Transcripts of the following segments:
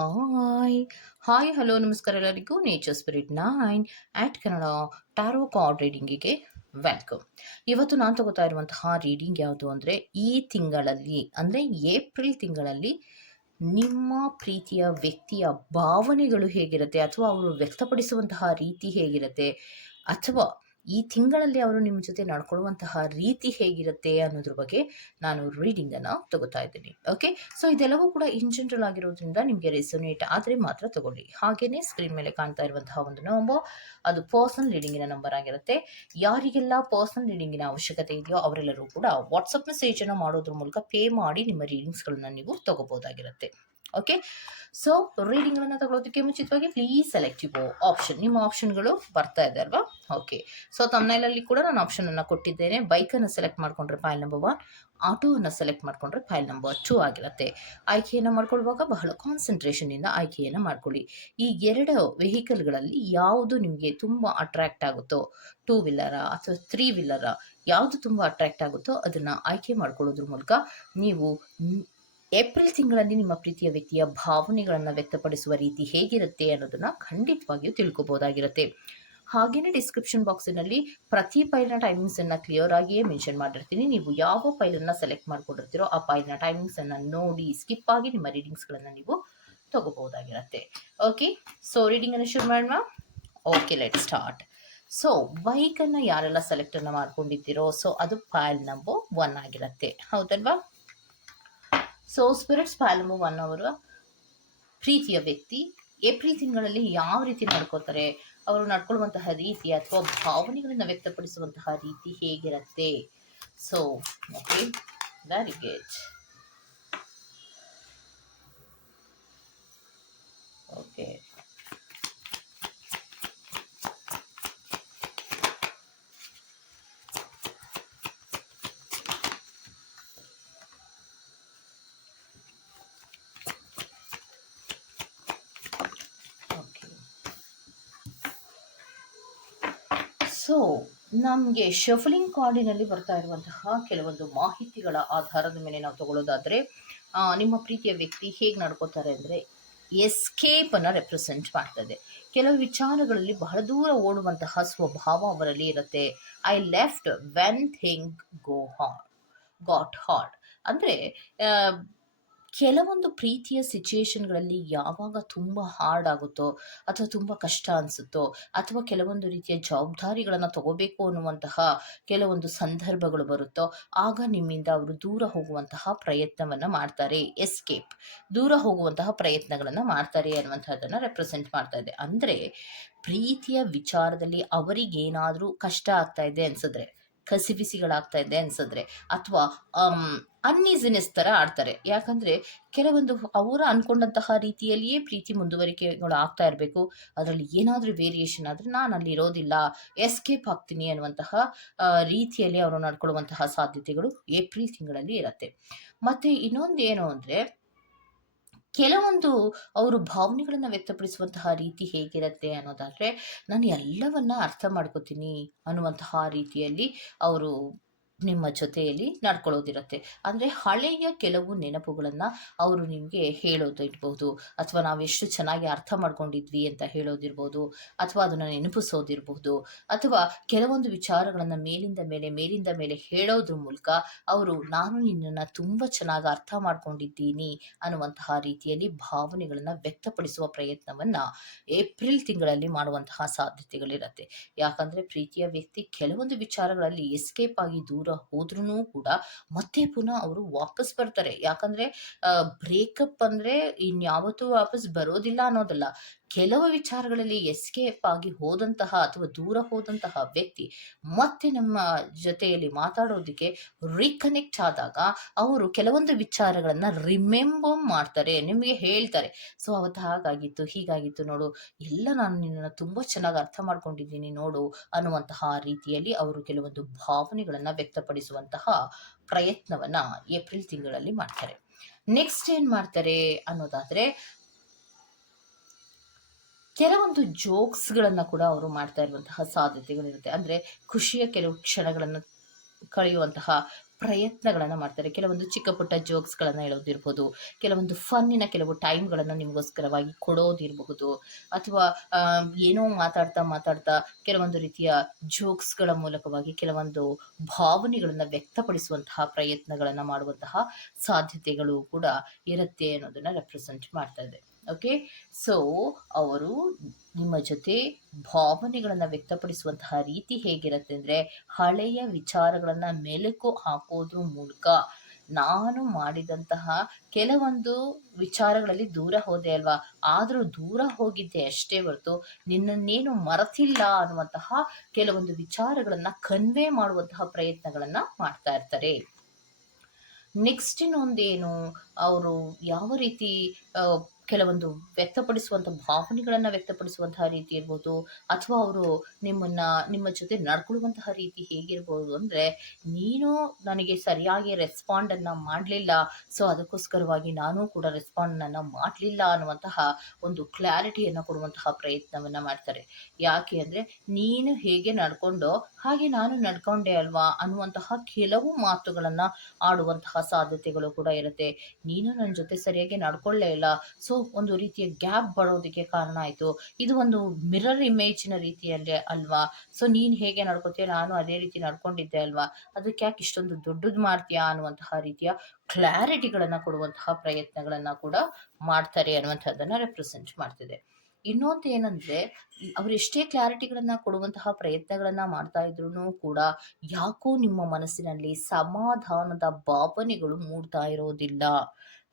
Hi hi hello ನಮಸ್ಕಾರ ಎಲ್ಲರಿಗೂ. Nature spirit nine at Kannada tarot card ರೀಡಿಂಗಿಗೆ welcome ಇವತ್ತು ನಾನು ತಗೋತಾ ಇರುವಂತಹ ರೀಡಿಂಗ್ ಯಾವುದು ಅಂದರೆ, ಈ ತಿಂಗಳಲ್ಲಿ, ಅಂದರೆ ಏಪ್ರಿಲ್ ತಿಂಗಳಲ್ಲಿ ನಿಮ್ಮ ಪ್ರೀತಿಯ ವ್ಯಕ್ತಿಯ ಭಾವನೆಗಳು ಹೇಗಿರುತ್ತೆ ಅಥವಾ ಅವರು ವ್ಯಕ್ತಪಡಿಸುವಂತಹ ರೀತಿ ಹೇಗಿರುತ್ತೆ ಅಥವಾ ಈ ತಿಂಗಳಲ್ಲಿ ಅವರು ನಿಮ್ಮ ಜೊತೆ ನಡ್ಕೊಳ್ಳುವಂತಹ ರೀತಿ ಹೇಗಿರುತ್ತೆ ಅನ್ನೋದ್ರ ಬಗ್ಗೆ ನಾನು ರೀಡಿಂಗನ್ನು ತಗೋತಾ ಇದ್ದೀನಿ. ಓಕೆ ಸೊ ಇದೆಲ್ಲವೂ ಕೂಡ ಇನ್ ಜನರಲ್ ಆಗಿರೋದ್ರಿಂದ ನಿಮಗೆ ರೆಸೊನೇಟ್ ಆದರೆ ಮಾತ್ರ ತಗೊಳ್ಳಿ. ಹಾಗೆಯೇ ಸ್ಕ್ರೀನ್ ಮೇಲೆ ಕಾಣ್ತಾ ಇರುವಂತಹ ಒಂದು ನಂಬರ್ ಅದು ಪರ್ಸನಲ್ ರೀಡಿಂಗಿನ ನಂಬರ್ ಆಗಿರುತ್ತೆ. ಯಾರಿಗೆಲ್ಲ ಪರ್ಸನಲ್ ರೀಡಿಂಗಿನ ಅವಶ್ಯಕತೆ ಇದೆಯೋ ಅವರೆಲ್ಲರೂ ಕೂಡ ವಾಟ್ಸಪ್ ಮೆಸೇಜನ್ನು ಮಾಡೋದ್ರ ಮೂಲಕ ಪೇ ಮಾಡಿ ನಿಮ್ಮ ರೀಡಿಂಗ್ಸ್ಗಳನ್ನ ನೀವು ತಗೋಬೋದಾಗಿರುತ್ತೆ. ಓಕೆ ಸೊ ರೀಡಿಂಗ್ಗಳನ್ನು ತಗೊಳ್ಳೋದಕ್ಕೆ ಮುಂಚಿತವಾಗಿ ಪ್ಲೀಸ್ ಸೆಲೆಕ್ಟ್ ಯುವ ಆಪ್ಷನ್ ನಿಮ್ಮ ಆಪ್ಷನ್ಗಳು ಬರ್ತಾ ಇದೆ ಅಲ್ವಾ? ಓಕೆ ಸೊ ತಮ್ಮನೆಯಲ್ಲಿ ಕೂಡ ನಾನು ಆಪ್ಷನನ್ನು ಕೊಟ್ಟಿದ್ದೇನೆ. ಬೈಕನ್ನು ಸೆಲೆಕ್ಟ್ ಮಾಡ್ಕೊಂಡ್ರೆ ಫೈಲ್ ನಂಬರ್ ಒನ್ ಆಟೋವನ್ನು ಸೆಲೆಕ್ಟ್ ಮಾಡ್ಕೊಂಡ್ರೆ ಫೈಲ್ ನಂಬರ್ ಟೂ ಆಗಿರುತ್ತೆ. ಆಯ್ಕೆಯನ್ನು ಮಾಡ್ಕೊಳ್ಳುವಾಗ ಬಹಳ ಕಾನ್ಸಂಟ್ರೇಷನಿಂದ ಆಯ್ಕೆಯನ್ನು ಮಾಡ್ಕೊಳ್ಳಿ. ಈ ಎರಡು ವೆಹಿಕಲ್ಗಳಲ್ಲಿ ಯಾವುದು ನಿಮಗೆ ತುಂಬ ಅಟ್ರ್ಯಾಕ್ಟ್ ಆಗುತ್ತೋ ಟೂ ವೀಲರ ಅಥವಾ ತ್ರೀ ವೀಲರ ಯಾವುದು ತುಂಬ ಅಟ್ರ್ಯಾಕ್ಟ್ ಆಗುತ್ತೋ ಅದನ್ನು ಆಯ್ಕೆ ಮಾಡ್ಕೊಳ್ಳೋದ್ರ ಮೂಲಕ ನೀವು ಏಪ್ರಿಲ್ ತಿಂಗಳಲ್ಲಿ ನಿಮ್ಮ ಪ್ರೀತಿಯ ವ್ಯಕ್ತಿಯ ಭಾವನೆಗಳನ್ನು ವ್ಯಕ್ತಪಡಿಸುವ ರೀತಿ ಹೇಗಿರುತ್ತೆ ಅನ್ನೋದನ್ನು ಖಂಡಿತವಾಗಿಯೂ ತಿಳ್ಕೊಬೋದಾಗಿರುತ್ತೆ. ಹಾಗೆಯೇ ಡಿಸ್ಕ್ರಿಪ್ಷನ್ ಬಾಕ್ಸಿನಲ್ಲಿ ಪ್ರತಿ ಫೈಲ್ನ ಟೈಮಿಂಗ್ಸನ್ನು ಕ್ಲಿಯರ್ ಆಗಿಯೇ ಮೆನ್ಷನ್ ಮಾಡಿರ್ತೀನಿ. ನೀವು ಯಾವ ಫೈಲನ್ನು ಸೆಲೆಕ್ಟ್ ಮಾಡ್ಕೊಂಡಿರ್ತೀರೋ ಆ ಫೈಲ್ನ ಟೈಮಿಂಗ್ಸನ್ನು ನೋಡಿ ಸ್ಕಿಪ್ ಆಗಿ ನಿಮ್ಮ ರೀಡಿಂಗ್ಸ್ಗಳನ್ನು ನೀವು ತಗೋಬಹುದಾಗಿರುತ್ತೆ. ಓಕೆ ಸೊ ರೀಡಿಂಗನ್ನು ಶುರು ಮಾಡೋಣ. ಓಕೆ ಲೆಟ್ ಸ್ಟಾರ್ಟ್ ಸೊ ಬೈಕನ್ನು ಯಾರೆಲ್ಲ ಸೆಲೆಕ್ಟನ್ನು ಮಾಡ್ಕೊಂಡಿದ್ದೀರೋ ಸೊ ಅದು ಫೈಲ್ ನಂಬರ್ ಒನ್ ಆಗಿರುತ್ತೆ. ಹೌದಲ್ವಾ? ಸೊ ಸ್ಪಿರಿಟ್ಸ್ ಪಾಲಮು ಅನ್ನೋರು ಪ್ರೀತಿಯ ವ್ಯಕ್ತಿ, ಏಪ್ರಿಲ್ ತಿಂಗಳಲ್ಲಿ ಯಾವ ರೀತಿ ನಡ್ಕೋತಾರೆ, ಅವರು ನಡ್ಕೊಳ್ಳುವಂತಹ ರೀತಿ ಅಥವಾ ಭಾವನೆಗಳನ್ನು ವ್ಯಕ್ತಪಡಿಸುವಂತಹ ರೀತಿ ಹೇಗಿರುತ್ತೆ? So okay very good okay so ನಮಗೆ ಶಫಲಿಂಗ್ ಕಾರ್ಡಿನಲ್ಲಿ ಬರ್ತಾ ಇರುವಂತಹ ಕೆಲವೊಂದು ಮಾಹಿತಿಗಳ ಆಧಾರದ ಮೇಲೆ ನಾವು ತಗೊಳ್ಳೋದಾದರೆ ನಿಮ್ಮ ಪ್ರೀತಿಯ ವ್ಯಕ್ತಿ ಹೇಗೆ ನಡ್ಕೋತಾರೆ ಅಂದರೆ ಎಸ್ಕೇಪನ್ನು ರೆಪ್ರೆಸೆಂಟ್ ಮಾಡ್ತದೆ. ಕೆಲವು ವಿಚಾರಗಳಲ್ಲಿ ಬಹಳ ದೂರ ಓಡುವಂತಹ ಸ್ವಭಾವ ಅವರಲ್ಲಿ ಇರುತ್ತೆ. I left when thing go hard got hard ಅಂದರೆ ಕೆಲವೊಂದು ಪ್ರೀತಿಯ ಸಿಚುಯೇಷನ್ಗಳಲ್ಲಿ ಯಾವಾಗ ತುಂಬ ಹಾರ್ಡ್ ಆಗುತ್ತೋ ಅಥವಾ ತುಂಬ ಕಷ್ಟ ಅನಿಸುತ್ತೋ ಅಥವಾ ಕೆಲವೊಂದು ರೀತಿಯ ಜವಾಬ್ದಾರಿಗಳನ್ನು ತಗೋಬೇಕು ಅನ್ನುವಂತಹ ಕೆಲವೊಂದು ಸಂದರ್ಭಗಳು ಬರುತ್ತೋ ಆಗ ನಿಮ್ಮಿಂದ ಅವರು ದೂರ ಹೋಗುವಂತಹ ಪ್ರಯತ್ನವನ್ನು ಮಾಡ್ತಾರೆ. ಎಸ್ಕೇಪ್ ದೂರ ಹೋಗುವಂತಹ ಪ್ರಯತ್ನಗಳನ್ನು ಮಾಡ್ತಾರೆ ಅನ್ನುವಂಥದ್ದನ್ನು ರೆಪ್ರೆಸೆಂಟ್ ಮಾಡ್ತಾ ಇದೆ. ಅಂದರೆ ಪ್ರೀತಿಯ ವಿಚಾರದಲ್ಲಿ ಅವರಿಗೇನಾದರೂ ಕಷ್ಟ ಆಗ್ತಾ ಇದೆ ಅನ್ಸಿದ್ರೆ ಕಸಿಬಿಸಿಗಳಾಗ್ತಾ ಇದೆ ಅನ್ಸಿದ್ರೆ. ಅಥವಾ ಅನ್ಈಸಿನೆಸ್ ಥರ ಆಡ್ತಾರೆ. ಯಾಕಂದರೆ, ಕೆಲವೊಂದು ಅವರು ಅಂದ್ಕೊಂಡಂತಹ ರೀತಿಯಲ್ಲಿಯೇ ಪ್ರೀತಿ ಮುಂದುವರಿಕೆಗಳು ಆಗ್ತಾ ಇರಬೇಕು. ಅದರಲ್ಲಿ ಏನಾದರೂ ವೇರಿಯೇಷನ್ ಆದರೆ ನಾನು ಅಲ್ಲಿ ಇರೋದಿಲ್ಲ ಎಸ್ಕೇಪ್ ಆಗ್ತೀನಿ ಅನ್ನುವಂತಹ ರೀತಿಯಲ್ಲಿ ಅವರು ನಡ್ಕೊಳ್ಳುವಂತಹ ಸಾಧ್ಯತೆಗಳು ಏಪ್ರಿಲ್ ತಿಂಗಳಲ್ಲಿ ಇರುತ್ತೆ. ಮತ್ತು ಇನ್ನೊಂದು ಏನು ಅಂದರೆ ಕೆಲವೊಂದು ಅವರು ಭಾವನೆಗಳನ್ನು ವ್ಯಕ್ತಪಡಿಸುವಂತಹ ರೀತಿ ಹೇಗಿರುತ್ತೆ ಅನ್ನೋದಾದರೆ ನಾನು ಎಲ್ಲವನ್ನ ಅರ್ಥ ಮಾಡ್ಕೋತೀನಿ ಅನ್ನುವಂತಹ ರೀತಿಯಲ್ಲಿ ಅವರು ನಿಮ್ಮ ಜೊತೆಯಲ್ಲಿ ನಡ್ಕೊಳ್ಳೋದಿರುತ್ತೆ. ಅಂದರೆ ಹಳೆಯ ಕೆಲವು ನೆನಪುಗಳನ್ನು ಅವರು ನಿಮಗೆ ಹೇಳೋದು ಇರ್ಬೋದು ಅಥವಾ ನಾವು ಎಷ್ಟು ಚೆನ್ನಾಗಿ ಅರ್ಥ ಮಾಡ್ಕೊಂಡಿದ್ವಿ ಅಂತ ಹೇಳೋದಿರ್ಬೋದು, ಅಥವಾ ಅದನ್ನು ನೆನಪಿಸೋದಿರ್ಬೋದು, ಅಥವಾ ಕೆಲವೊಂದು ವಿಚಾರಗಳನ್ನು ಮೇಲಿಂದ ಮೇಲೆ ಮೇಲಿಂದ ಮೇಲೆ ಹೇಳೋದ್ರ ಮೂಲಕ ಅವರು, ನಾನು ನಿನ್ನನ್ನು ತುಂಬ ಚೆನ್ನಾಗಿ ಅರ್ಥ ಮಾಡ್ಕೊಂಡಿದ್ದೀನಿ ಅನ್ನುವಂತಹ ರೀತಿಯಲ್ಲಿ ಭಾವನೆಗಳನ್ನು ವ್ಯಕ್ತಪಡಿಸುವ ಪ್ರಯತ್ನವನ್ನು ಏಪ್ರಿಲ್ ತಿಂಗಳಲ್ಲಿ ಮಾಡುವಂತಹ ಸಾಧ್ಯತೆಗಳಿರುತ್ತೆ. ಯಾಕಂದರೆ ಪ್ರೀತಿಯ ವ್ಯಕ್ತಿ ಕೆಲವೊಂದು ವಿಚಾರಗಳಲ್ಲಿ ಎಸ್ಕೇಪ್ ಆಗಿ ದೂರ ಹೋದ್ರೂ ಕೂಡ ಮತ್ತೆ ಪುನಃ ಅವರು ವಾಪಸ್ ಬರ್ತಾರೆ. ಯಾಕಂದ್ರೆ ಬ್ರೇಕಪ್ ಅಂದ್ರೆ ಇನ್ಯಾವತ್ತೂ ವಾಪಸ್ ಬರೋದಿಲ್ಲ ಅನ್ನೋದಲ್ಲ. ಕೆಲವು ವಿಚಾರಗಳಲ್ಲಿ ಎಸ್ಕೇಪ್ ಆಗಿ ಹೋದಂತಹ ಅಥವಾ ದೂರ ಹೋದಂತಹ ವ್ಯಕ್ತಿ ಮತ್ತೆ ನಮ್ಮ ಜೊತೆಯಲ್ಲಿ ಮಾತಾಡೋದಕ್ಕೆ ರೀಕನೆಕ್ಟ್ ಆದಾಗ ಅವರು ಕೆಲವೊಂದು ವಿಚಾರಗಳನ್ನು ರಿಮೆಂಬರ್ ಮಾಡ್ತಾರೆ, ನಿಮಗೆ ಹೇಳ್ತಾರೆ. ಸೊ ಅವತ್ತು ಹಾಗಾಗಿತ್ತು, ಹೀಗಾಗಿತ್ತು ನೋಡು, ಎಲ್ಲ ನಾನು ನಿನ್ನನ್ನು ತುಂಬ ಚೆನ್ನಾಗಿ ಅರ್ಥ ಮಾಡ್ಕೊಂಡಿದ್ದೀನಿ ನೋಡು ಅನ್ನುವಂತಹ ರೀತಿಯಲ್ಲಿ ಅವರು ಕೆಲವೊಂದು ಭಾವನೆಗಳನ್ನು ವ್ಯಕ್ತಪಡಿಸುವಂತಹ ಪ್ರಯತ್ನವನ್ನು ಏಪ್ರಿಲ್ ತಿಂಗಳಲ್ಲಿ ಮಾಡ್ತಾರೆ. ನೆಕ್ಸ್ಟ್ ಏನು ಮಾಡ್ತಾರೆ ಅನ್ನೋದಾದರೆ ಕೆಲವೊಂದು ಜೋಕ್ಸ್ಗಳನ್ನು ಕೂಡ ಅವರು ಮಾಡ್ತಾ ಇರುವಂತಹ ಸಾಧ್ಯತೆಗಳಿರುತ್ತೆ. ಅಂದರೆ ಖುಷಿಯ ಕೆಲವು ಕ್ಷಣಗಳನ್ನು ಕಳೆಯುವಂತಹ ಪ್ರಯತ್ನಗಳನ್ನು ಮಾಡ್ತಾರೆ. ಕೆಲವೊಂದು ಚಿಕ್ಕ ಪುಟ್ಟ ಜೋಕ್ಸ್ಗಳನ್ನು ಹೇಳೋದಿರ್ಬೋದು, ಕೆಲವೊಂದು ಫನ್ನಿನ ಕೆಲವು ಟೈಮ್ಗಳನ್ನು ನಿಮಗೋಸ್ಕರವಾಗಿ ಕೊಡೋದಿರಬಹುದು, ಅಥವಾ ಏನೋ ಮಾತಾಡ್ತಾ ಮಾತಾಡ್ತಾ ಕೆಲವೊಂದು ರೀತಿಯ ಜೋಕ್ಸ್ಗಳ ಮೂಲಕವಾಗಿ ಕೆಲವೊಂದು ಭಾವನೆಗಳನ್ನು ವ್ಯಕ್ತಪಡಿಸುವಂತಹ ಪ್ರಯತ್ನಗಳನ್ನು ಮಾಡುವಂತಹ ಸಾಧ್ಯತೆಗಳು ಕೂಡ ಇರುತ್ತೆ ಅನ್ನೋದನ್ನ ರೆಪ್ರೆಸೆಂಟ್ ಮಾಡ್ತಾ ಇದೆ. ಓಕೆ ಸೊ ಅವರು ನಿಮ್ಮ ಜೊತೆ ಭಾವನೆಗಳನ್ನು ವ್ಯಕ್ತಪಡಿಸುವಂತಹ ರೀತಿ ಹೇಗಿರುತ್ತೆ ಅಂದರೆ ಹಳೆಯ ವಿಚಾರಗಳನ್ನು ಮೆಲುಕು ಹಾಕೋದ್ರ ಮೂಲಕ ನಾನು ಮಾಡಿದಂತಹ ಕೆಲವೊಂದು ವಿಚಾರಗಳಲ್ಲಿ ದೂರ ಹೋದೆ ಅಲ್ವಾ? ಆದರೂ ದೂರ ಹೋಗಿದ್ದೆ ಅಷ್ಟೇ ಹೊರತು ನಿನ್ನನ್ನೇನು ಮರೆತಿಲ್ಲ ಅನ್ನುವಂತಹ ಕೆಲವೊಂದು ವಿಚಾರಗಳನ್ನು ಕನ್ವೆ ಮಾಡುವಂತಹ ಪ್ರಯತ್ನಗಳನ್ನು ಮಾಡ್ತಾ ಇರ್ತಾರೆ. ನೆಕ್ಸ್ಟ್ ಇನ್ನೊಂದೇನು? ಅವರು ಯಾವ ರೀತಿ ಕೆಲವೊಂದು ವ್ಯಕ್ತಪಡಿಸುವಂಥ ಭಾವನೆಗಳನ್ನು ವ್ಯಕ್ತಪಡಿಸುವಂತಹ ರೀತಿ ಇರ್ಬೋದು, ಅಥವಾ ಅವರು ನಿಮ್ಮನ್ನ, ನಿಮ್ಮ ಜೊತೆ ನಡ್ಕೊಳ್ಳುವಂತಹ ರೀತಿ ಹೇಗಿರ್ಬೋದು ಅಂದರೆ, ನೀನು ನನಗೆ ಸರಿಯಾಗಿ ರೆಸ್ಪಾಂಡನ್ನು ಮಾಡಲಿಲ್ಲ ಸೊ ಅದಕ್ಕೋಸ್ಕರವಾಗಿ ನಾನು ಕೂಡ ರೆಸ್ಪಾಂಡನ್ನು ಮಾಡಲಿಲ್ಲ ಅನ್ನುವಂತಹ ಒಂದು ಕ್ಲಾರಿಟಿಯನ್ನು ಕೊಡುವಂತಹ ಪ್ರಯತ್ನವನ್ನು ಮಾಡ್ತಾರೆ. ಯಾಕೆ ಅಂದರೆ, ನೀನು ಹೇಗೆ ನಡ್ಕೊಂಡೋ ಹಾಗೆ ನಾನು ನಡ್ಕೊಂಡೆ ಅಲ್ವಾ ಅನ್ನುವಂತಹ ಕೆಲವು ಮಾತುಗಳನ್ನು ಆಡುವಂತಹ ಸಾಧ್ಯತೆಗಳು ಕೂಡ ಇರುತ್ತೆ. ನೀನು ನನ್ನ ಜೊತೆ ಸರಿಯಾಗಿ ನಡ್ಕೊಳ್ಳೇ ಇಲ್ಲ ಸೊ ಒಂದು ರೀತಿಯ ಗ್ಯಾಪ್ ಬರೋದಕ್ಕೆ ಕಾರಣ ಆಯಿತು. ಇದು ಒಂದು ಮಿರರ್ ಇಮೇಜ್ನ ರೀತಿಯಲ್ಲಿ ಅಲ್ವಾ? ಸೊ, ನೀನು ಹೇಗೆ ನಡ್ಕೋತೀಯ, ನಾನು ಅದೇ ರೀತಿ ನಡ್ಕೊಂಡಿದ್ದೆ ಅಲ್ವಾ? ಅದಕ್ಕೆ ಯಾಕೆ ಇಷ್ಟೊಂದು ದೊಡ್ಡದು ಮಾಡ್ತೀಯಾ ಅನ್ನುವಂತಹ ರೀತಿಯ ಕ್ಲಾರಿಟಿಗಳನ್ನು ಕೊಡುವಂತಹ ಪ್ರಯತ್ನಗಳನ್ನು ಕೂಡ ಮಾಡ್ತಾರೆ ಅನ್ನುವಂಥದ್ದನ್ನು ರೆಪ್ರೆಸೆಂಟ್ ಮಾಡ್ತಿದೆ. ಇನ್ನೊಂದು ಏನಂದ್ರೆ, ಅವ್ರು ಎಷ್ಟೇ ಕ್ಲಾರಿಟಿಗಳನ್ನ ಕೊಡುವಂತಹ ಪ್ರಯತ್ನಗಳನ್ನ ಮಾಡ್ತಾ ಇದ್ರು ಕೂಡ ಯಾಕೋ ನಿಮ್ಮ ಮನಸ್ಸಿನಲ್ಲಿ ಸಮಾಧಾನದ ಭಾವನೆಗಳು ಮೂಡ್ತಾ ಇರೋದಿಲ್ಲ.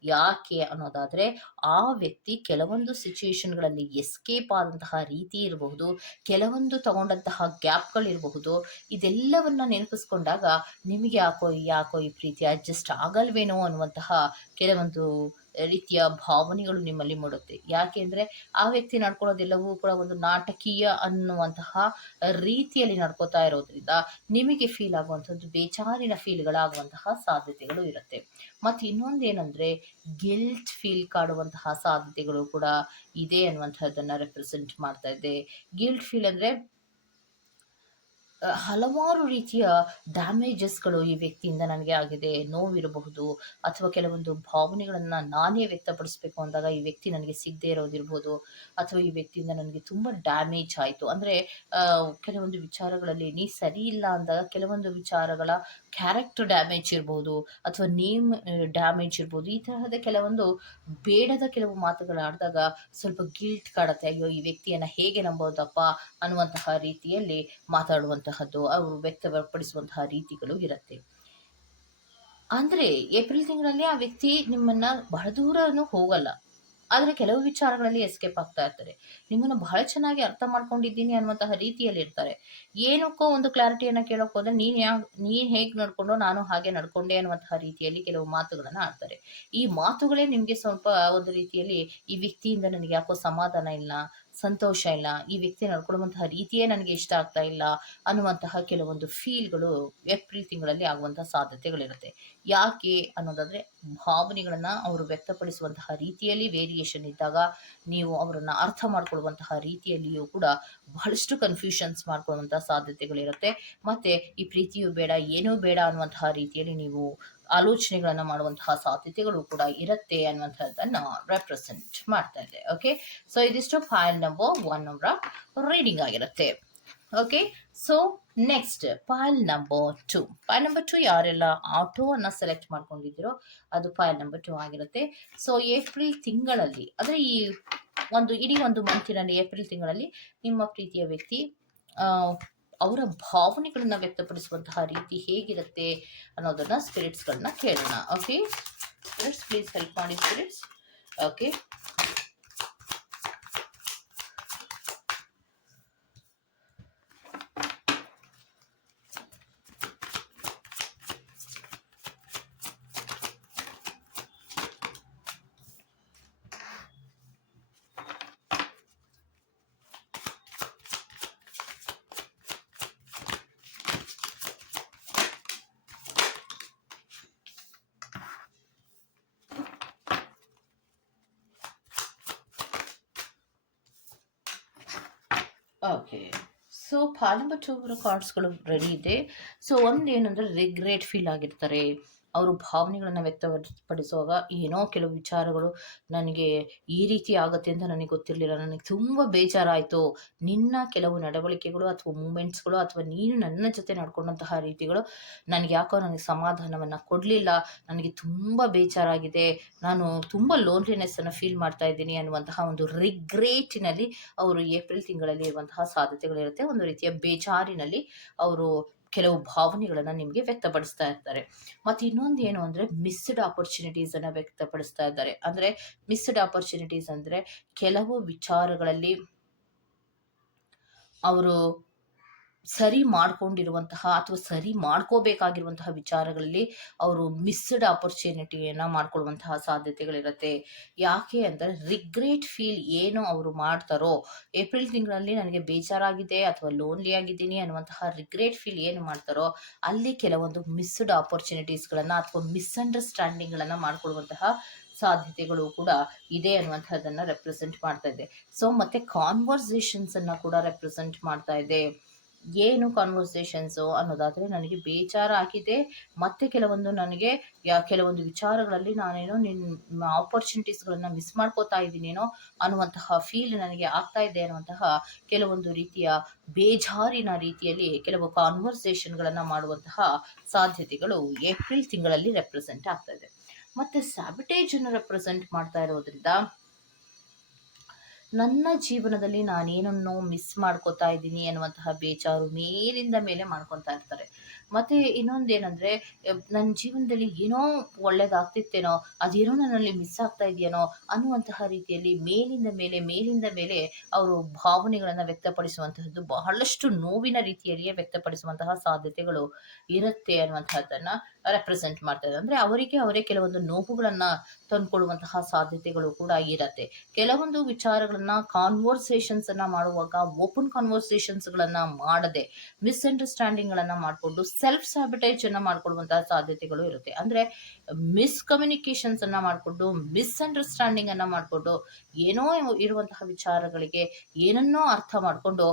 ಯಾಕೆ ಅನ್ನೋದಾದ್ರೆ ಆ ವ್ಯಕ್ತಿ ಕೆಲವೊಂದು ಸಿಚುಯೇಷನ್ಗಳಲ್ಲಿ ಎಸ್ಕೇಪ್ ಆದಂತಹ ರೀತಿ ಇರಬಹುದು, ಕೆಲವೊಂದು ತಗೊಂಡಂತಹ ಗ್ಯಾಪ್ಗಳಿರಬಹುದು ಇದೆಲ್ಲವನ್ನ ನೆನಪಿಸ್ಕೊಂಡಾಗ ನಿಮಗೆ ಯಾಕೋ ಯಾಕೋ ಈ ಪ್ರೀತಿ ಅಡ್ಜಸ್ಟ್ ಆಗಲ್ವೇನೋ ಅನ್ನುವಂತಹ ಕೆಲವೊಂದು ರೀತಿಯ ಭಾವನೆಗಳು ನಿಮ್ಮಲ್ಲಿ ಮೂಡುತ್ತೆ. ಯಾಕೆ ಅಂದರೆ ಆ ವ್ಯಕ್ತಿ ನಡ್ಕೊಳ್ಳೋದೆಲ್ಲವೂ ಕೂಡ ಒಂದು ನಾಟಕೀಯ ಅನ್ನುವಂತಹ ರೀತಿಯಲ್ಲಿ ನಡ್ಕೋತಾ ಇರೋದ್ರಿಂದ ನಿಮಗೆ ಫೀಲ್ ಆಗುವಂಥದ್ದು, ಬೇಜಾರಿನ ಫೀಲ್ಗಳಾಗುವಂತಹ ಸಾಧ್ಯತೆಗಳು ಇರುತ್ತೆ. ಮತ್ತು ಇನ್ನೊಂದೇನಂದ್ರೆ ಗಿಲ್ಟ್ ಫೀಲ್ ಕಾಡುವಂತಹ ಸಾಧ್ಯತೆಗಳು ಕೂಡ ಇದೆ ಅನ್ನುವಂಥದ್ದನ್ನು ರೆಪ್ರೆಸೆಂಟ್ ಮಾಡ್ತಾ ಇದೆ. ಗಿಲ್ಟ್ ಫೀಲ್ ಅಂದರೆ ಹಲವಾರು ರೀತಿಯ ಡ್ಯಾಮೇಜಸ್ಗಳು ಈ ವ್ಯಕ್ತಿಯಿಂದ ನನಗೆ ಆಗಿದೆ, ನೋವಿರಬಹುದು ಅಥವಾ ಕೆಲವೊಂದು ಭಾವನೆಗಳನ್ನು ನಾನೇ ವ್ಯಕ್ತಪಡಿಸಬೇಕು ಅಂದಾಗ ಈ ವ್ಯಕ್ತಿ ನನಗೆ ಸಿಗದೇ ಇರೋದಿರ್ಬೋದು ಅಥವಾ ಈ ವ್ಯಕ್ತಿಯಿಂದ ನನಗೆ ತುಂಬ ಡ್ಯಾಮೇಜ್ ಆಯಿತು. ಅಂದರೆ ಕೆಲವೊಂದು ವಿಚಾರಗಳಲ್ಲಿ ನೀ ಸರಿ ಇಲ್ಲ ಅಂದಾಗ ಕೆಲವೊಂದು ವಿಚಾರಗಳ ಕ್ಯಾರೆಕ್ಟರ್ ಡ್ಯಾಮೇಜ್ ಇರ್ಬೋದು ಅಥವಾ ನೇಮ್ ಡ್ಯಾಮೇಜ್ ಇರ್ಬೋದು, ಈ ತರಹದ ಕೆಲವೊಂದು ಬೇಡದ ಕೆಲವು ಮಾತುಗಳು ಆಡಿದಾಗ ಸ್ವಲ್ಪ ಗಿಲ್ಟ್ ಕಾಡುತ್ತೆ ಅಯ್ಯೋ, ಈ ವ್ಯಕ್ತಿಯನ್ನು ಹೇಗೆ ನಂಬೋದಪ್ಪ ಅನ್ನುವಂತಹ ರೀತಿಯಲ್ಲಿ ಮಾತಾಡುವಂತಹದ್ದು ಅವರು ವ್ಯಕ್ತಪಡಿಸುವಂತಹ ರೀತಿಗಳು ಇರುತ್ತೆ. ಅಂದ್ರೆ ಏಪ್ರಿಲ್ ತಿಂಗಳಲ್ಲಿ ಆ ವ್ಯಕ್ತಿ ನಿಮ್ಮನ್ನ ಬಹಳ ದೂರನು ಹೋಗಲ್ಲ. ಆದರೆ ಕೆಲವು ವಿಚಾರಗಳಲ್ಲಿ ಎಸ್ಕೇಪ್ ಆಗ್ತಾ ಇರ್ತಾರೆ. ನಿಮ್ಮನ್ನು ಬಹಳ ಚೆನ್ನಾಗಿ ಅರ್ಥ ಮಾಡ್ಕೊಂಡಿದ್ದೀನಿ ಅನ್ನುವಂತಹ ರೀತಿಯಲ್ಲಿ ಇರ್ತಾರೆ. ಏನಕ್ಕೋ ಒಂದು ಕ್ಲಾರಿಟಿಯನ್ನು ಕೇಳೋಕೆ ಹೋದ್ರೆ ನೀನು ಯಾ, ನೀನು ಹೇಗೆ ನಡ್ಕೊಂಡೋ ನಾನು ಹಾಗೆ ನಡ್ಕೊಂಡೆ ಅನ್ನುವಂತಹ ರೀತಿಯಲ್ಲಿ ಕೆಲವು ಮಾತುಗಳನ್ನು ಆಡ್ತಾರೆ. ಈ ಮಾತುಗಳೇ ನಿಮಗೆ ಸ್ವಲ್ಪ ಒಂದು ರೀತಿಯಲ್ಲಿ ಈ ವ್ಯಕ್ತಿಯಿಂದ ನನಗೆ ಯಾಕೋ ಸಮಾಧಾನ ಇಲ್ಲ ಸಂತೋಷ ಇಲ್ಲ. ಈ ವ್ಯಕ್ತಿ ನಡ್ಕೊಳ್ಳುವಂತಹ ರೀತಿಯೇ ನನಗೆ ಇಷ್ಟ ಆಗ್ತಾ ಇಲ್ಲ ಅನ್ನುವಂತಹ ಕೆಲವೊಂದು ಫೀಲ್ಗಳು ಏಪ್ರಿಲ್ ತಿಂಗಳಲ್ಲಿ ಆಗುವಂತಹ ಸಾಧ್ಯತೆಗಳಿರುತ್ತೆ. ಯಾಕೆ ಅನ್ನೋದಾದ್ರೆ ಭಾವನೆಗಳನ್ನ ಅವರು ವ್ಯಕ್ತಪಡಿಸುವಂತಹ ರೀತಿಯಲ್ಲಿ ವೇರಿಯೇಷನ್ ಇದ್ದಾಗ ನೀವು ಅವರನ್ನ ಅರ್ಥ ಮಾಡ್ಕೊಳ್ಳುವಂತಹ ರೀತಿಯಲ್ಲಿಯೂ ಕೂಡ ಬಹಳಷ್ಟು ಕನ್ಫ್ಯೂಷನ್ಸ್ ಮಾಡ್ಕೊಳ್ಳುವಂತಹ ಸಾಧ್ಯತೆಗಳಿರುತ್ತೆ. ಮತ್ತೆ ಈ ಪ್ರೀತಿಯು ಬೇಡ, ಏನೂ ಬೇಡ ಅನ್ನುವಂತಹ ರೀತಿಯಲ್ಲಿ ನೀವು ಆಲೋಚನೆಗಳನ್ನು ಮಾಡುವಂತಹ ಸಾಧ್ಯತೆಗಳು ಕೂಡ ಇರುತ್ತೆ ಅನ್ನುವಂಥದ್ದನ್ನ ರೆಪ್ರೆಸೆಂಟ್ ಮಾಡ್ತಾ ಇದೆ ಓಕೆ ಸೊ ಇದಿಷ್ಟು ಫೈಲ್ ನಂಬರ್ ಒನ್ ಅವರ ರೀಡಿಂಗ್ ಆಗಿರುತ್ತೆ okay so next pile number two pile number two ಯಾರೆಲ್ಲ ಆಟೋವನ್ನು ಸೆಲೆಕ್ಟ್ ಮಾಡ್ಕೊಂಡಿದ್ದೀರೋ ಅದು ಫೈಲ್ ನಂಬರ್ ಟು ಆಗಿರುತ್ತೆ. ಸೊ ಏಪ್ರಿಲ್ ತಿಂಗಳಲ್ಲಿ, ಅಂದರೆ ಈ ಒಂದು ಇಡೀ ಒಂದು ಮಂತಿನಲ್ಲಿ ಏಪ್ರಿಲ್ ತಿಂಗಳಲ್ಲಿ ನಿಮ್ಮ ಪ್ರೀತಿಯ ವ್ಯಕ್ತಿ ಅವರ ಭಾವನೆಗಳನ್ನು ವ್ಯಕ್ತಪಡಿಸುವಂತಹ ರೀತಿ ಹೇಗಿರುತ್ತೆ ಅನ್ನೋದನ್ನ ಸ್ಪಿರಿಟ್ಸ್ಗಳನ್ನ ಕೇಳೋಣ. ಓಕೆ ಸ್ಪಿರಿಟ್ಸ್ ಪ್ಲೀಸ್ ಹೆಲ್ಪ್ ಮಾಡಿ spirits okay okay so pile number ಕಾರ್ಡ್ಸ್ಗಳು ready ಇದೆ. ಸೊ ಒಂದು ಏನಂದರೆ ರಿಗ್ರೆಟ್ ಫೀಲ್ ಆಗಿರ್ತಾರೆ. ಅವರು ಭಾವನೆಗಳನ್ನು ವ್ಯಕ್ತಪಡಿಸುವಾಗ ಏನೋ ಕೆಲವು ವಿಚಾರಗಳು ನನಗೆ ಈ ರೀತಿ ಆಗುತ್ತೆ ಅಂತ ನನಗೆ ಗೊತ್ತಿರಲಿಲ್ಲ. ನನಗೆ ತುಂಬ ಬೇಜಾರಾಯಿತು. ನಿನ್ನ ಕೆಲವು ನಡವಳಿಕೆಗಳು ಅಥವಾ ಮೂಮೆಂಟ್ಸ್ಗಳು ಅಥವಾ ನೀನು ನನ್ನ ಜೊತೆ ನಡ್ಕೊಂಡಂತಹ ರೀತಿಗಳು ನನಗೆ ಯಾಕೋ ನನಗೆ ಸಮಾಧಾನವನ್ನು ಕೊಡಲಿಲ್ಲ. ನನಗೆ ತುಂಬ ಬೇಜಾರಾಗಿದೆ. ನಾನು ತುಂಬ ಲೋನ್ಲಿನೆಸ್ಸನ್ನು ಫೀಲ್ ಮಾಡ್ತಾ ಇದ್ದೀನಿ ಅನ್ನುವಂತಹ ಒಂದು ರಿಗ್ರೇಟಿನಲ್ಲಿ ಅವರು ಏಪ್ರಿಲ್ ತಿಂಗಳಲ್ಲಿ ಇರುವಂತಹ ಸಾಧ್ಯತೆಗಳಿರುತ್ತೆ. ಒಂದು ರೀತಿಯ ಬೇಜಾರಿನಲ್ಲಿ ಅವರು ಕೆಲವು ಭಾವನೆಗಳನ್ನು ನಿಮಗೆ ವ್ಯಕ್ತಪಡಿಸ್ತಾ ಇರ್ತಾರೆ ಮತ್ತು ಇನ್ನೊಂದು ಏನು ಅಂದರೆ ಮಿಸ್ಡ್ ಆಪರ್ಚುನಿಟೀಸನ್ನು ವ್ಯಕ್ತಪಡಿಸ್ತಾ ಇದ್ದಾರೆ. ಅಂದರೆ ಮಿಸ್ಡ್ ಆಪರ್ಚುನಿಟೀಸ್ ಅಂದರೆ ಕೆಲವು ವಿಚಾರಗಳಲ್ಲಿ ಅವರು ಸರಿ ಮಾಡ್ಕೊಂಡಿರುವಂತಹ ಅಥವಾ ಸರಿ ಮಾಡ್ಕೋಬೇಕಾಗಿರುವಂತಹ ವಿಚಾರಗಳಲ್ಲಿ ಅವರು ಮಿಸ್ಡ್ ಆಪರ್ಚುನಿಟಿಯನ್ನು ಮಾಡ್ಕೊಳ್ಳುವಂತಹ ಸಾಧ್ಯತೆಗಳಿರುತ್ತೆ. ಯಾಕೆ ಅಂದರೆ ರಿಗ್ರೆಟ್ ಫೀಲ್ ಏನು ಅವರು ಮಾಡ್ತಾರೋ ಏಪ್ರಿಲ್ ತಿಂಗಳಲ್ಲಿ ನನಗೆ ಬೇಜಾರಾಗಿದೆ ಅಥವಾ ಲೋನ್ಲಿ ಆಗಿದ್ದೀನಿ ಅನ್ನುವಂತಹ ರಿಗ್ರೆಟ್ ಫೀಲ್ ಏನು ಮಾಡ್ತಾರೋ, ಅಲ್ಲಿ ಕೆಲವೊಂದು ಮಿಸ್ಡ್ ಆಪರ್ಚುನಿಟೀಸ್ಗಳನ್ನು ಅಥವಾ ಮಿಸ್ಅಂಡರ್ಸ್ಟ್ಯಾಂಡಿಂಗ್ಗಳನ್ನು ಮಾಡ್ಕೊಳ್ಳುವಂತಹ ಸಾಧ್ಯತೆಗಳು ಕೂಡ ಇದೆ ಅನ್ನುವಂಥದ್ದನ್ನು ರೆಪ್ರೆಸೆಂಟ್ ಮಾಡ್ತಾ ಇದೆ. ಸೊ ಮತ್ತು ಕಾನ್ವರ್ಸೇಷನ್ಸನ್ನು ಕೂಡ ರೆಪ್ರೆಸೆಂಟ್ ಮಾಡ್ತಾ ಇದೆ. ಏನು ಕಾನ್ವರ್ಸೇಷನ್ಸು ಅನ್ನೋದಾದರೆ ನನಗೆ ಬೇಜಾರಾಗಿದೆ ಮತ್ತು ಕೆಲವೊಂದು ನನಗೆ ಯಾ ಕೆಲವೊಂದು ವಿಚಾರಗಳಲ್ಲಿ ನಾನೇನೋ ನಿನ್ನ ಆಪರ್ಚುನಿಟೀಸ್ಗಳನ್ನು ಮಿಸ್ ಮಾಡ್ಕೋತಾ ಇದ್ದೀನೇನೋ ಅನ್ನುವಂತಹ ಫೀಲ್ ನನಗೆ ಆಗ್ತಾ ಇದೆ ಅನ್ನುವಂತಹ ಕೆಲವೊಂದು ರೀತಿಯ ಬೇಜಾರಿನ ರೀತಿಯಲ್ಲಿ ಕೆಲವು ಕಾನ್ವರ್ಸೇಷನ್ಗಳನ್ನು ಮಾಡುವಂತಹ ಸಾಧ್ಯತೆಗಳು ಏಪ್ರಿಲ್ ತಿಂಗಳಲ್ಲಿ ರೆಪ್ರೆಸೆಂಟ್ ಆಗ್ತಾ ಇದೆ. ಮತ್ತು ಸ್ಯಾಬಿಟೇಜನ್ನು ರೆಪ್ರೆಸೆಂಟ್ ಮಾಡ್ತಾ ಇರೋದ್ರಿಂದ ನನ್ನ ಜೀವನದಲ್ಲಿ ನಾನೇನನ್ನೋ ಮಿಸ್ ಮಾಡ್ಕೋತಾ ಇದ್ದೀನಿ ಅನ್ನುವಂತಹ ಬೇಜಾರು ಮೇಲಿಂದ ಮೇಲೆ ಮಾಡ್ಕೊತಾ ಇರ್ತಾರೆ. ಮತ್ತು ಇನ್ನೊಂದೇನೆಂದರೆ ನನ್ನ ಜೀವನದಲ್ಲಿ ಏನೋ ಒಳ್ಳೇದಾಗ್ತಿತ್ತೇನೋ, ಅದೇನೋ ನನ್ನಲ್ಲಿ ಮಿಸ್ ಆಗ್ತಾ ಇದೆಯೇನೋ ಅನ್ನುವಂತಹ ರೀತಿಯಲ್ಲಿ ಮೇಲಿಂದ ಮೇಲೆ ಮೇಲಿಂದ ಮೇಲೆ ಅವರು ಭಾವನೆಗಳನ್ನು ವ್ಯಕ್ತಪಡಿಸುವಂತಹದ್ದು, ಬಹಳಷ್ಟು ನೋವಿನ ರೀತಿಯಲ್ಲಿಯೇ ವ್ಯಕ್ತಪಡಿಸುವಂತಹ ಸಾಧ್ಯತೆಗಳು ಇರುತ್ತೆ ಅನ್ನುವಂಥದ್ದನ್ನು ರೆಪ್ರೆಸೆಂಟ್ ಮಾಡ್ತಾ ಇದೆ ಅಂದರೆ ಅವರಿಗೆ ಅವರೇ ಕೆಲವೊಂದು ನೋವುಗಳನ್ನು ತಂದುಕೊಳ್ಳುವಂತಹ ಸಾಧ್ಯತೆಗಳು ಕೂಡ ಇರುತ್ತೆ. ಕೆಲವೊಂದು ವಿಚಾರಗಳನ್ನ ಕಾನ್ವರ್ಸೇಷನ್ಸನ್ನು ಮಾಡುವಾಗ ಓಪನ್ ಕಾನ್ವರ್ಸೇಷನ್ಸ್ಗಳನ್ನು ಮಾಡದೆ ಮಿಸ್ಅಂಡರ್ಸ್ಟ್ಯಾಂಡಿಂಗ್ಗಳನ್ನು ಮಾಡಿಕೊಂಡು ಸೆಲ್ಫ್ ಸ್ಯಾಬಿಟೈಜನ್ನು ಮಾಡ್ಕೊಳ್ಳುವಂತಹ ಸಾಧ್ಯತೆಗಳು ಇರುತ್ತೆ. ಅಂದ್ರೆ ಮಿಸ್ಕಮ್ಯುನಿಕೇಶನ್ಸ್ ಅನ್ನ ಮಾಡಿಕೊಂಡು ಮಿಸ್ಅಂಡರ್ಸ್ಟ್ಯಾಂಡಿಂಗನ್ನು ಮಾಡಿಕೊಂಡು, ಏನೋ ಇರುವಂತಹ ವಿಚಾರಗಳಿಗೆ ಏನನ್ನೋ ಅರ್ಥ ಮಾಡಿಕೊಂಡು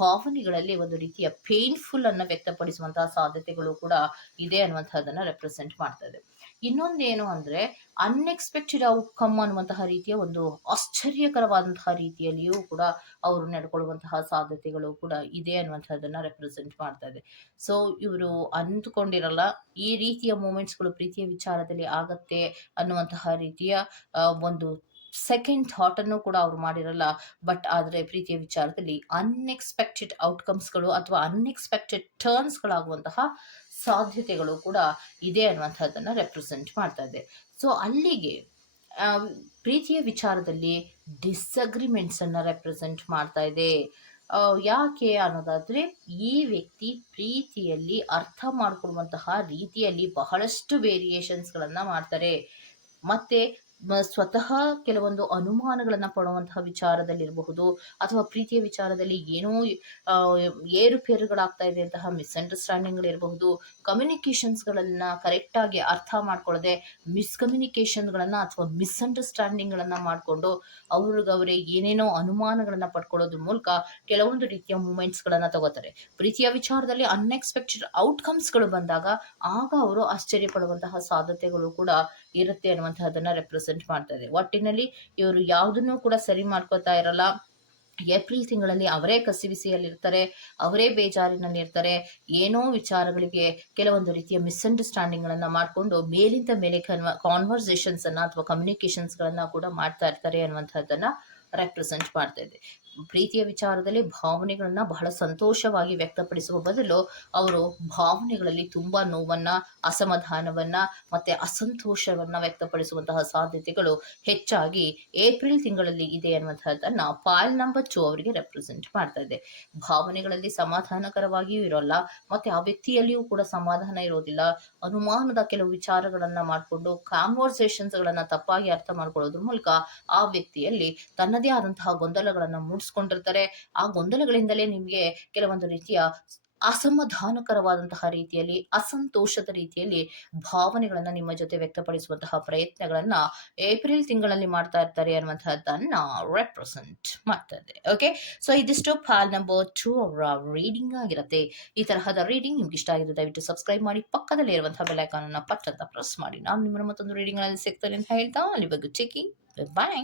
ಭಾವನೆಗಳಲ್ಲಿ ಒಂದು ರೀತಿಯ ಪೇನ್ಫುಲ್ ಅನ್ನ ವ್ಯಕ್ತಪಡಿಸುವಂತಹ ಸಾಧ್ಯತೆಗಳು ಕೂಡ ಇದೆ ಅನ್ನುವಂತಹದನ್ನ ರೆಪ್ರೆಸೆಂಟ್ ಮಾಡ್ತಾ ಇದೆ. ಇನ್ನೊಂದೇನು ಅಂದರೆ ಅನ್ಎಕ್ಸ್ಪೆಕ್ಟೆಡ್ ಔಟ್ಕಮ್ ಅನ್ನುವಂತಹ ರೀತಿಯ ಒಂದು ಆಶ್ಚರ್ಯಕರವಾದಂತಹ ರೀತಿಯಲ್ಲಿಯೂ ಕೂಡ ಅವರು ನಡ್ಕೊಳ್ಳುವಂತಹ ಸಾಧ್ಯತೆಗಳು ಕೂಡ ಇದೆ ಅನ್ನುವಂಥದ್ದನ್ನು ರೆಪ್ರೆಸೆಂಟ್ ಮಾಡ್ತಾ ಇದೆ. ಸೊ ಇವರು ಅಂದುಕೊಂಡಿರಲ್ಲ, ಈ ರೀತಿಯ ಮೂಮೆಂಟ್ಸ್ಗಳು ಪ್ರೀತಿಯ ವಿಚಾರದಲ್ಲಿ ಆಗತ್ತೆ ಅನ್ನುವಂತಹ ರೀತಿಯ ಒಂದು ಸೆಕೆಂಡ್ ಥಾಟ್ ಅನ್ನು ಕೂಡ ಅವರು ಮಾಡಿರಲ್ಲ. ಬಟ್ ಆದರೆ ಪ್ರೀತಿಯ ವಿಚಾರದಲ್ಲಿ ಅನ್ಎಕ್ಸ್ಪೆಕ್ಟೆಡ್ ಔಟ್ಕಮ್ಸ್ಗಳು ಅಥವಾ ಅನ್ಎಕ್ಸ್ಪೆಕ್ಟೆಡ್ ಟರ್ನ್ಸ್ಗಳಾಗುವಂತಹ ಸಾಧ್ಯತೆಗಳು ಕೂಡ ಇದೆ ಅನ್ನುವಂಥದ್ದನ್ನು ರೆಪ್ರೆಸೆಂಟ್ ಮಾಡ್ತಾ ಇದೆ. ಸೊ ಅಲ್ಲಿಗೆ ಪ್ರೀತಿಯ ವಿಚಾರದಲ್ಲಿ ಡಿಸ್ಅಗ್ರಿಮೆಂಟ್ಸನ್ನು ರೆಪ್ರೆಸೆಂಟ್ ಮಾಡ್ತಾ ಇದೆ. ಯಾಕೆ ಅನ್ನೋದಾದರೆ, ಈ ವ್ಯಕ್ತಿ ಪ್ರೀತಿಯಲ್ಲಿ ಅರ್ಥ ಮಾಡಿಕೊಳ್ಳುವಂತಹ ರೀತಿಯಲ್ಲಿ ಬಹಳಷ್ಟು ವೇರಿಯೇಷನ್ಸ್ಗಳನ್ನು ಮಾಡ್ತಾರೆ. ಮತ್ತು ಸ್ವತಃ ಕೆಲವೊಂದು ಅನುಮಾನಗಳನ್ನು ಪಡುವಂತಹ ವಿಚಾರದಲ್ಲಿರಬಹುದು ಅಥವಾ ಪ್ರೀತಿಯ ವಿಚಾರದಲ್ಲಿ ಏನೋ ಏರುಪೇರುಗಳಾಗ್ತಾ ಇದೆ ಅಂತಹ ಮಿಸ್ಅಂಡರ್ಸ್ಟ್ಯಾಂಡಿಂಗ್ಗಳಿರಬಹುದು, ಕಮ್ಯುನಿಕೇಷನ್ಸ್ಗಳನ್ನು ಕರೆಕ್ಟಾಗಿ ಅರ್ಥ ಮಾಡ್ಕೊಳ್ಳದೆ ಮಿಸ್ಕಮ್ಯುನಿಕೇಷನ್ಗಳನ್ನು ಅಥವಾ ಮಿಸ್ಅಂಡರ್ಸ್ಟ್ಯಾಂಡಿಂಗ್ಗಳನ್ನು ಮಾಡಿಕೊಂಡು ಅವ್ರಿಗವರೇ ಏನೇನೋ ಅನುಮಾನಗಳನ್ನು ಪಡ್ಕೊಳ್ಳೋದ್ರ ಮೂಲಕ ಕೆಲವೊಂದು ರೀತಿಯ ಮೂಮೆಂಟ್ಸ್ಗಳನ್ನು ತಗೋತಾರೆ. ಪ್ರೀತಿಯ ವಿಚಾರದಲ್ಲಿ ಅನ್ಎಕ್ಸ್ಪೆಕ್ಟೆಡ್ ಔಟ್ಕಮ್ಸ್ಗಳು ಬಂದಾಗ ಆಗ ಅವರು ಆಶ್ಚರ್ಯ ಪಡುವಂತಹ ಸಾಧ್ಯತೆಗಳು ಕೂಡ ಇರುತ್ತೆ ಅನ್ನುವಂತಹದನ್ನ ರೆಪ್ರೆಸೆಂಟ್ ಮಾಡ್ತಾ ಇದೆ. ಒಟ್ಟಿನಲ್ಲಿ ಇವರು ಯಾವುದನ್ನು ಕೂಡ ಸರಿ ಮಾಡ್ಕೋತಾ ಇರಲ್ಲ. ಏಪ್ರಿಲ್ ತಿಂಗಳಲ್ಲಿ ಅವರೇ ಕಸಿವಿಸಿಯಲ್ಲಿರ್ತಾರೆ ಅವರೇ ಬೇಜಾರಿನಲ್ಲಿ ಇರ್ತಾರೆ ಏನೋ ವಿಚಾರಗಳಿಗೆ ಕೆಲವೊಂದು ರೀತಿಯ ಮಿಸ್ಅಂಡರ್ಸ್ಟ್ಯಾಂಡಿಂಗ್ಗಳನ್ನು ಮಾಡಿಕೊಂಡು ಮೇಲಿಂದ ಮೇಲೆ ಕನ್ವ ಅನ್ನ ಅಥವಾ ಕಮ್ಯುನಿಕೇಷನ್ಸ್ಗಳನ್ನು ಕೂಡ ಮಾಡ್ತಾ ಇರ್ತಾರೆ ಅನ್ನುವಂಥದ್ದನ್ನು ರೆಪ್ರೆಸೆಂಟ್ ಮಾಡ್ತಾ ಇದೆ. ಪ್ರೀತಿಯ ವಿಚಾರದಲ್ಲಿ ಭಾವನೆಗಳನ್ನ ಬಹಳ ಸಂತೋಷವಾಗಿ ವ್ಯಕ್ತಪಡಿಸುವ ಬದಲು ಅವರು ಭಾವನೆಗಳಲ್ಲಿ ತುಂಬಾ ನೋವನ್ನ, ಅಸಮಾಧಾನವನ್ನ ಮತ್ತೆ ಅಸಂತೋಷವನ್ನ ವ್ಯಕ್ತಪಡಿಸುವಂತಹ ಸಾಧ್ಯತೆಗಳು ಹೆಚ್ಚಾಗಿ ಏಪ್ರಿಲ್ ತಿಂಗಳಲ್ಲಿ ಇದೆ ಅನ್ನುವಂಥದ್ದನ್ನು ಪಾಲ್ ನಂಬರ್ ಟು ಅವರಿಗೆ ರೆಪ್ರೆಸೆಂಟ್ ಮಾಡ್ತಾ ಇದೆ. ಭಾವನೆಗಳಲ್ಲಿ ಸಮಾಧಾನಕರವಾಗಿಯೂ ಇರೋಲ್ಲ, ಮತ್ತೆ ಆ ವ್ಯಕ್ತಿಯಲ್ಲಿಯೂ ಕೂಡ ಸಮಾಧಾನ ಇರೋದಿಲ್ಲ. ಅನುಮಾನದ ಕೆಲವು ವಿಚಾರಗಳನ್ನು ಮಾಡಿಕೊಂಡು ಕಾನ್ವರ್ಸೇಷನ್ಸ್ಗಳನ್ನು ತಪ್ಪಾಗಿ ಅರ್ಥ ಮಾಡ್ಕೊಳ್ಳೋದ್ರ ಮೂಲಕ ಆ ವ್ಯಕ್ತಿಯಲ್ಲಿ ತನ್ನದೇ ಆದಂತಹ ಗೊಂದಲಗಳನ್ನು ಮೂಡಿಸ್ಕೊಂಡಿರ್ತಾರೆ ಆ ಗೊಂದಲಗಳಿಂದಲೇ ನಿಮಗೆ ಕೆಲವೊಂದು ರೀತಿಯ ಅಸಮಾಧಾನಕರವಾದಂತಹ ರೀತಿಯಲ್ಲಿ, ಅಸಂತೋಷದ ರೀತಿಯಲ್ಲಿ ಭಾವನೆಗಳನ್ನ ನಿಮ್ಮ ಜೊತೆ ವ್ಯಕ್ತಪಡಿಸುವಂತಹ ಪ್ರಯತ್ನಗಳನ್ನ ಏಪ್ರಿಲ್ ತಿಂಗಳಲ್ಲಿ ಮಾಡ್ತಾ ಇರ್ತಾರೆ ಅನ್ನುವಂತಹದ್ದನ್ನ ರೆಪ್ರೆಸೆಂಟ್ ಮಾಡ್ತದೆ ಓಕೆ ಸೊ ಇದಿಷ್ಟು ಫಾಲ್ ನಂಬರ್ ಟೂ ಅವರ ರೀಡಿಂಗ್ ಆಗಿರುತ್ತೆ. ಈ ತರಹದ ರೀಡಿಂಗ್ ನಿಮ್ಗೆ ಇಷ್ಟ ಆಗಿದೆ ದಯವಿಟ್ಟು ಸಬ್ಸ್ಕ್ರೈಬ್ ಮಾಡಿ, ಪಕ್ಕದಲ್ಲಿ ಇರುವಂತಹ ಬೆಲೈಕಾನ್ ಅನ್ನ ಪಟ್ ಅಂತ ಪ್ರೆಸ್ ಮಾಡಿ. ನಾನು ನಿಮ್ಮನ್ನ ಮತ್ತೊಂದು ರೀಡಿಂಗ್ಗಳಲ್ಲಿ ಸಿಗ್ತೇನೆ ಅಂತ ಹೇಳ್ತಾ, ಅಲ್ಲಿ ಬಗ್ಗೆ ಚೆಕಿಂಗ್ ಬಾಯ್